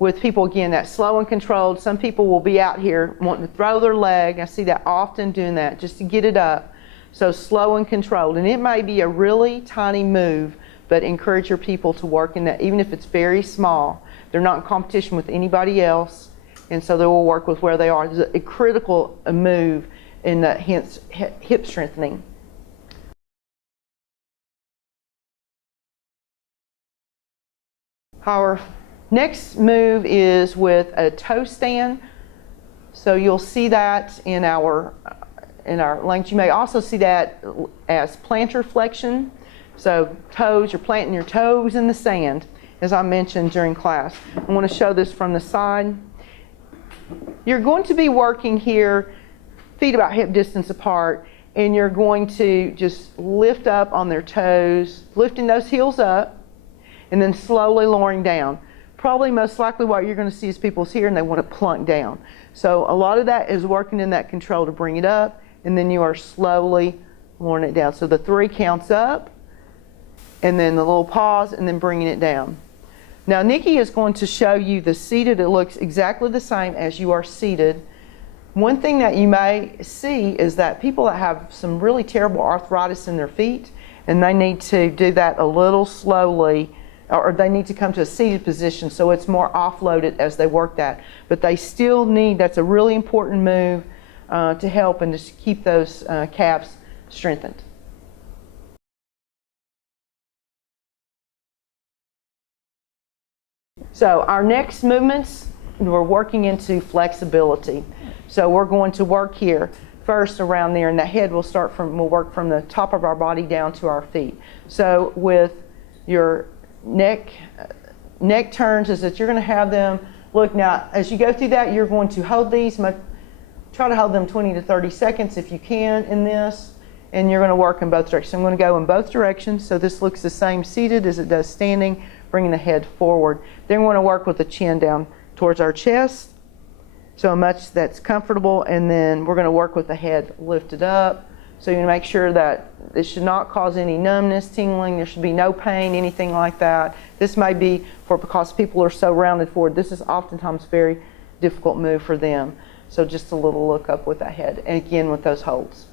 with people, again, that slow and controlled, some people will be out here wanting to throw their leg. I see that often doing that just to get it up. So slow and controlled. And it may be a really tiny move, but encourage your people to work in that, even if it's very small. They're not in competition with anybody else, and so they will work with where they are. It's a critical move in the hip strengthening. Our next move is with a toe stand. So you'll see that in our legs. You may also see that as plantar flexion. So toes, you're planting your toes in the sand, as I mentioned during class. I want to show this from the side. You're going to be working here, feet about hip distance apart, and you're going to just lift up on their toes, lifting those heels up, and then slowly lowering down. Probably most likely what you're going to see is people's here and they want to plunk down. So a lot of that is working in that control to bring it up, and then you are slowly lowering it down. So the 3 counts up, and then the little pause, and then bringing it down. Now Nicki is going to show you the seated. It looks exactly the same as you are seated. One thing that you may see is that people that have some really terrible arthritis in their feet, and they need to do that a little slowly, or they need to come to a seated position so it's more offloaded as they work that. But they still need, that's a really important move to help and just keep those calves strengthened. So our next movements, we're working into flexibility. So we're going to work here first around there, and the head will we'll work from the top of our body down to our feet. So with your neck turns is that you're going to have them, look now, as you go through that, you're going to hold these, try to hold them 20 to 30 seconds if you can in this, and you're going to work in both directions. So I'm going to go in both directions, so this looks the same seated as it does standing, bringing the head forward. Then we're going to work with the chin down towards our chest, so much that's comfortable, and then we're going to work with the head lifted up. So you make sure that it should not cause any numbness, tingling. There should be no pain, anything like that. This may be because people are so rounded forward. This is oftentimes a very difficult move for them. So just a little look up with that head, and again with those holds.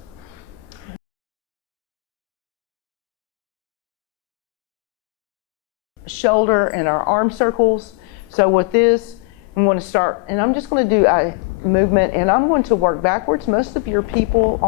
Shoulder and our arm circles. So with this, I'm going to start, and I'm just going to do a movement, and I'm going to work backwards. Most of your people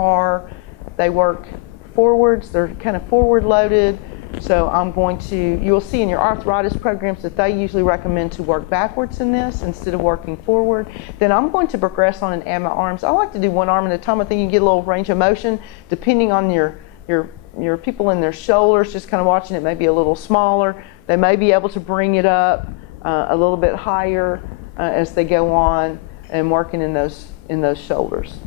they work forwards. They're kind of forward loaded. So I'm going to, you'll see in your arthritis programs that they usually recommend to work backwards in this instead of working forward. Then I'm going to progress on and add my arms. I like to do one arm at a time. I think you can get a little range of motion depending on your people in their shoulders, just kind of watching it maybe a little smaller. They may be able to bring it up a little bit higher as they go on and working in those shoulders.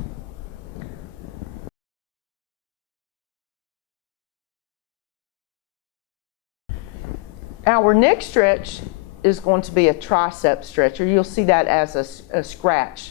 Our next stretch is going to be a tricep stretch, or you'll see that as a scratch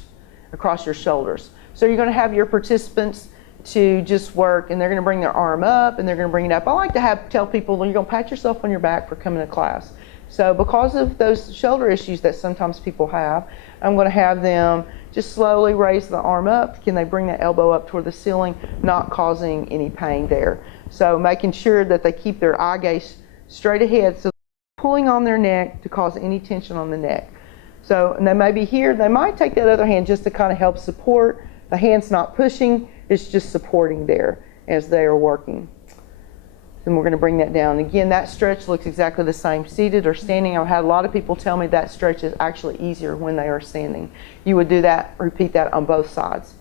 across your shoulders. So you're going to have your participants to just work, and they're going to bring their arm up and they're going to bring it up. I like to tell people you're going to pat yourself on your back for coming to class. So because of those shoulder issues that sometimes people have, I'm going to have them just slowly raise the arm up. Can they bring that elbow up toward the ceiling, not causing any pain there? So making sure that they keep their eye gaze straight ahead, so pulling on their neck to cause any tension on the neck. So, and they may be here, they might take that other hand just to kind of help support. The hand's not pushing, it's just supporting there as they are working. Then we're going to bring that down. Again, that stretch looks exactly the same seated or standing. I've had a lot of people tell me that stretch is actually easier when they are standing. You would do that, repeat that on both sides.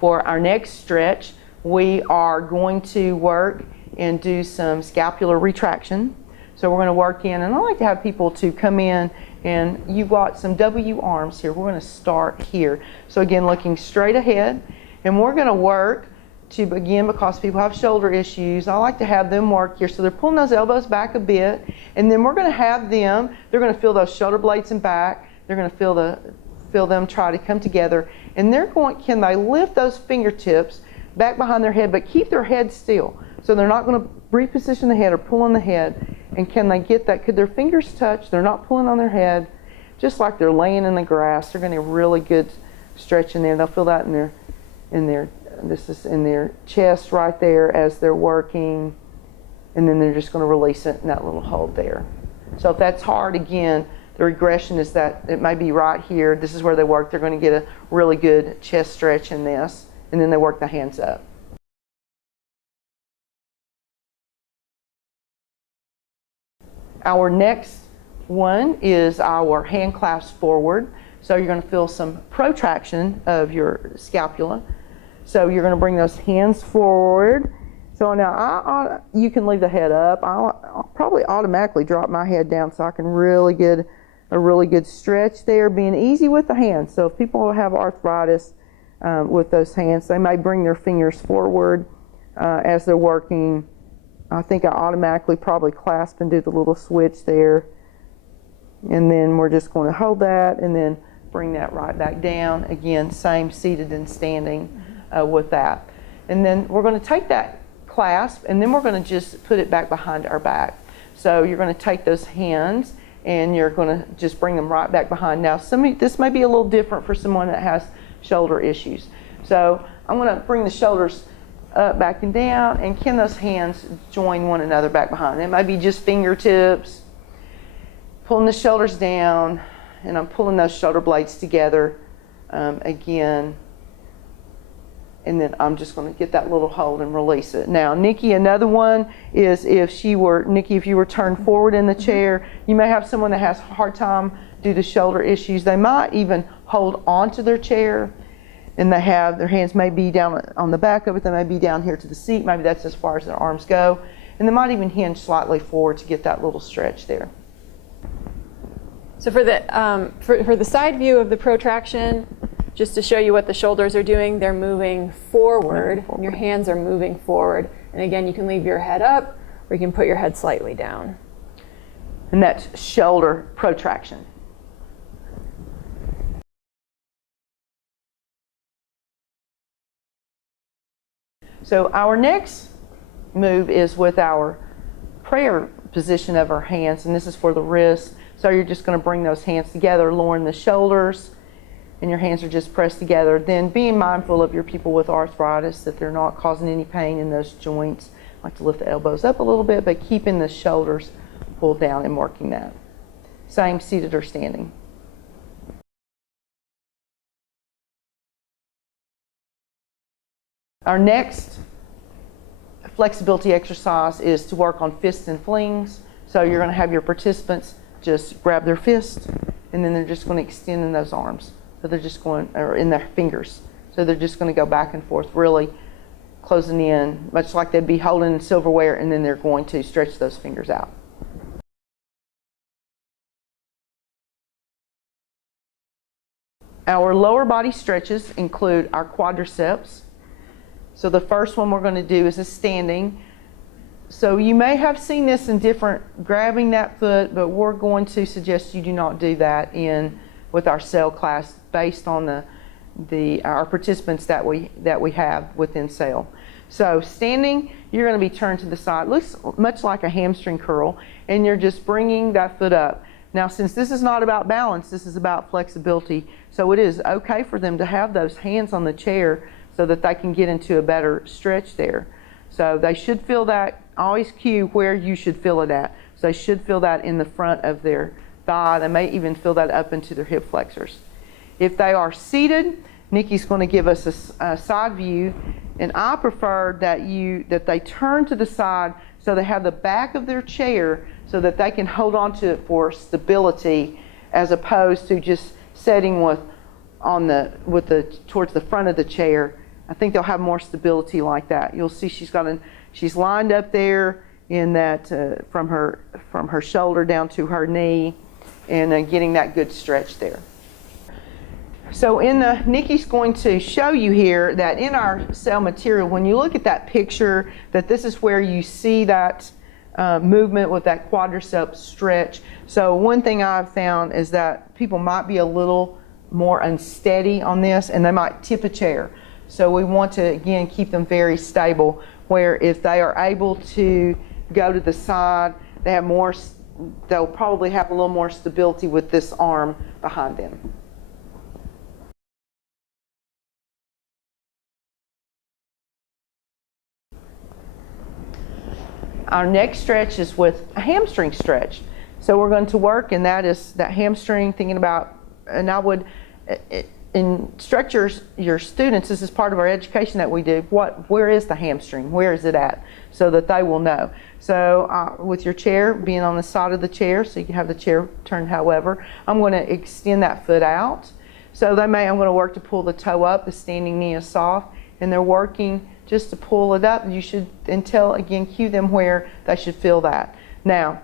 For our next stretch, we are going to work and do some scapular retraction. So we're going to work in, and I like to have people to come in, and you've got some W arms here. We're going to start here. So again, looking straight ahead, and we're going to work to, again, because people have shoulder issues, I like to have them work here. So they're pulling those elbows back a bit, and then we're going to have them, they're going to feel those shoulder blades and back. They're going to feel them try to come together, and can they lift those fingertips back behind their head, but keep their head still. So they're not going to reposition the head or pull on the head. And can they get that? Could their fingers touch? They're not pulling on their head, just like they're laying in the grass. They're going to get really good stretch in there. They'll feel that this is in their chest right there as they're working, and then they're just going to release it in that little hold there. So if that's hard, again, the regression is that it may be right here. This is where they work. They're going to get a really good chest stretch in this, and then they work the hands up. Our next one is our hand clasp forward. So you're going to feel some protraction of your scapula. So you're going to bring those hands forward. So now you can leave the head up. I'll probably automatically drop my head down so I can really get a really good stretch there, being easy with the hands. So if people have arthritis with those hands, they may bring their fingers forward as they're working. I think I automatically probably clasp and do the little switch there. And then we're just going to hold that and then bring that right back down. Again, same seated and standing with that. And then we're going to take that clasp and then we're going to just put it back behind our back. So you're going to take those hands and you're going to just bring them right back behind. Now, this may be a little different for someone that has shoulder issues. So I'm going to bring the shoulders up, back and down, and can those hands join one another back behind? It might be just fingertips, pulling the shoulders down, and I'm pulling those shoulder blades together again. And then I'm just going to get that little hold and release it. Now, Nicki, another one is Nicki, if you were turned forward in the chair, you may have someone that has a hard time due to shoulder issues. They might even hold onto their chair, and their hands may be down on the back of it. They may be down here to the seat. Maybe that's as far as their arms go. And they might even hinge slightly forward to get that little stretch there. So for the side view of the protraction, just to show you what the shoulders are doing, they're moving forward, and your hands are moving forward. And again, you can leave your head up, or you can put your head slightly down. And that's shoulder protraction. So our next move is with our prayer position of our hands, and this is for the wrists. So you're just going to bring those hands together, lowering the shoulders, and your hands are just pressed together. Then being mindful of your people with arthritis, that they're not causing any pain in those joints. I like to lift the elbows up a little bit, but keeping the shoulders pulled down and working that. Same seated or standing. Our next flexibility exercise is to work on fists and flings. So you're going to have your participants just grab their fist, and then they're just going to extend in those arms. So they're just going, or in their fingers. So they're just going to go back and forth, really closing in, much like they'd be holding silverware, and then they're going to stretch those fingers out. Our lower body stretches include our quadriceps. So the first one we're going to do is a standing. So you may have seen this in different, grabbing that foot, but we're going to suggest you do not do that with our cell class based on our participants that we have within cell. So standing, you're going to be turned to the side. Looks much like a hamstring curl, and you're just bringing that foot up. Now, since this is not about balance, this is about flexibility, so it is okay for them to have those hands on the chair so that they can get into a better stretch there. So they should feel that, always cue where you should feel it at. So they should feel that in the front of their thigh. They may even feel that up into their hip flexors. If they are seated, Nicki's going to give us a side view, and I prefer that they turn to the side so they have the back of their chair so that they can hold on to it for stability, as opposed to just setting towards the front of the chair. I think they'll have more stability like that. You'll see she's lined up there in that from her shoulder down to her knee, and getting that good stretch there. So Nicki's going to show you here that in our cell material, when you look at that picture, that this is where you see that movement with that quadricep stretch. So one thing I've found is that people might be a little more unsteady on this, and they might tip a chair. So we want to, again, keep them very stable, where if they are able to go to the side, they'll probably have a little more stability with this arm behind them. Our next stretch is with a hamstring stretch. So we're going to work, and that is that hamstring, thinking about, and I would instruct your students, this is part of our education that we do, where is the hamstring, where is it at, so that they will know. So with your chair being on the side of the chair, so you can have the chair turned however, I'm going to extend that foot out. So I'm going to work to pull the toe up, the standing knee is soft, and they're working just to pull it up. You should, again, cue them where they should feel that. Now,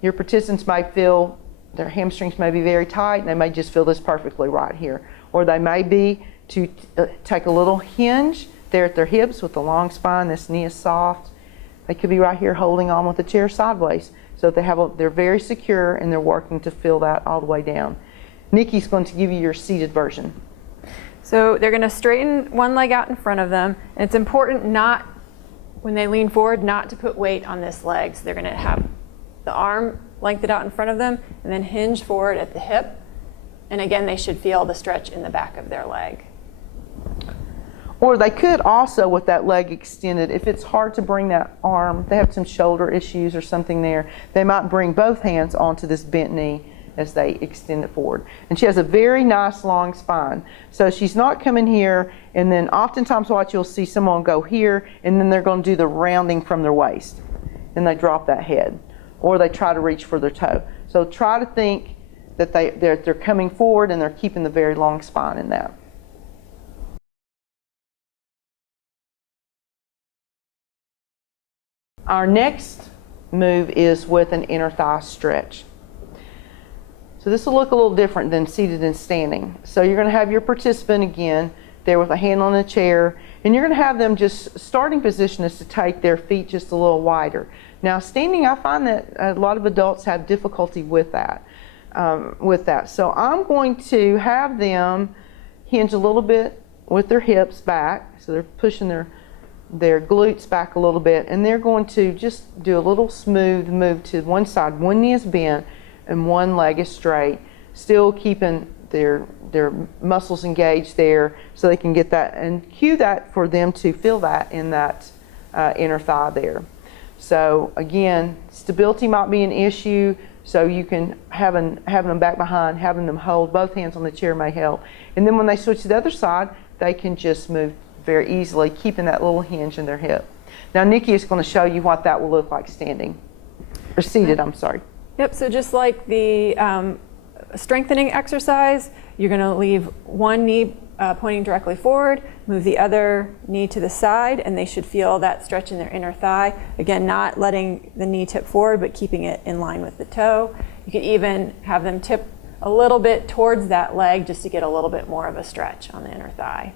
your participants may feel their hamstrings may be very tight, and they may just feel this perfectly right here. Or they may be to take a little hinge there at their hips with the long spine, this knee is soft. They could be right here holding on with the chair sideways. So they're very secure, and they're working to feel that all the way down. Nicki's going to give you your seated version. So they're going to straighten one leg out in front of them. And it's important not, when they lean forward, not to put weight on this leg. So they're going to have the arm lengthened out in front of them and then hinge forward at the hip. And again, they should feel the stretch in the back of their leg. Or they could also, with that leg extended, if it's hard to bring that arm, they have some shoulder issues or something there, they might bring both hands onto this bent knee as they extend it forward. And she has a very nice long spine. So she's not coming here, and then oftentimes what you'll see someone go here, and then they're going to do the rounding from their waist, and they drop that head, or they try to reach for their toe. So try to think that they're coming forward and they're keeping the very long spine in that. Our next move is with an inner thigh stretch. So this will look a little different than seated and standing. So you're going to have your participant again there with a hand on the chair, and you're going to have them just, starting position is to take their feet just a little wider. Now standing, I find that a lot of adults have difficulty with that. So I'm going to have them hinge a little bit with their hips back, so they're pushing their glutes back a little bit, and they're going to just do a little smooth move to one side. One knee is bent and one leg is straight, still keeping their muscles engaged there so they can get that, and cue that for them to feel that in that inner thigh there. So again, stability might be an issue, so you can having them back behind, having them hold both hands on the chair may help. And then when they switch to the other side, they can just move very easily, keeping that little hinge in their hip. Now Nicki is going to show you what that will look like standing, or seated, I'm sorry. Yep, so just like the strengthening exercise, you're going to leave one knee pointing directly forward, move the other knee to the side, and they should feel that stretch in their inner thigh. Again, not letting the knee tip forward, but keeping it in line with the toe. You can even have them tip a little bit towards that leg just to get a little bit more of a stretch on the inner thigh.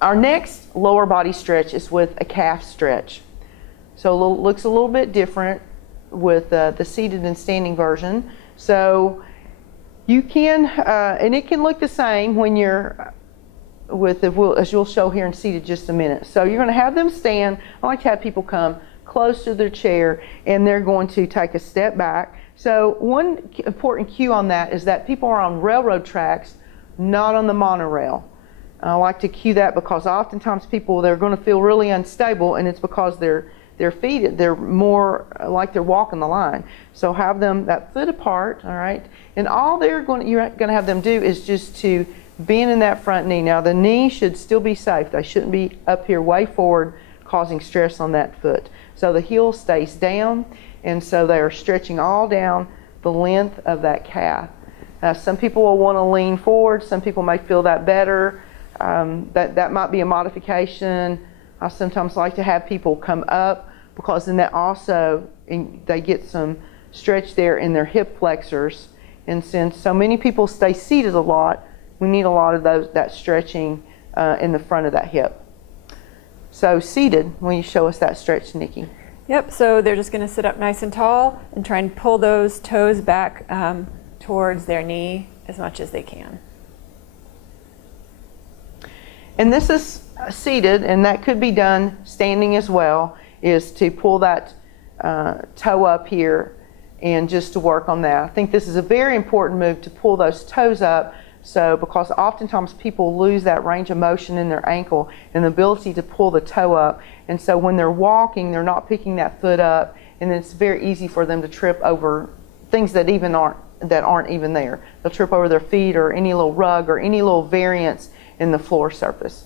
Our next lower body stretch is with a calf stretch. So it looks a little bit different with the seated and standing version. So you can, and it can look the same when you're with as you'll show here in seated just a minute. So you're going to have them stand. I like to have people come close to their chair, and they're going to take a step back. So one important cue on that is that people are on railroad tracks, not on the monorail. I like to cue that because oftentimes people, they're going to feel really unstable, and it's because their feet, they're more like they're walking the line. So have them that foot apart, all right? And all you're going to have them do is just to bend in that front knee. Now the knee should still be safe. They shouldn't be up here way forward causing stress on that foot. So the heel stays down, and so they are stretching all down the length of that calf. Now some people will want to lean forward. Some people may feel that better. That might be a modification. I sometimes like to have people come up because then that also, they get some stretch there in their hip flexors. And since so many people stay seated a lot, we need a lot of that stretching in the front of that hip. So seated, will you show us that stretch, Nicki? Yep, so they're just going to sit up nice and tall and try and pull those toes back towards their knee as much as they can. And this is seated, and that could be done standing as well, is to pull that toe up here and just to work on that. I think this is a very important move, to pull those toes up, because oftentimes people lose that range of motion in their ankle and the ability to pull the toe up. And so when they're walking, they're not picking that foot up, and it's very easy for them to trip over things that aren't even there. They'll trip over their feet or any little rug or any little variance in the floor surface.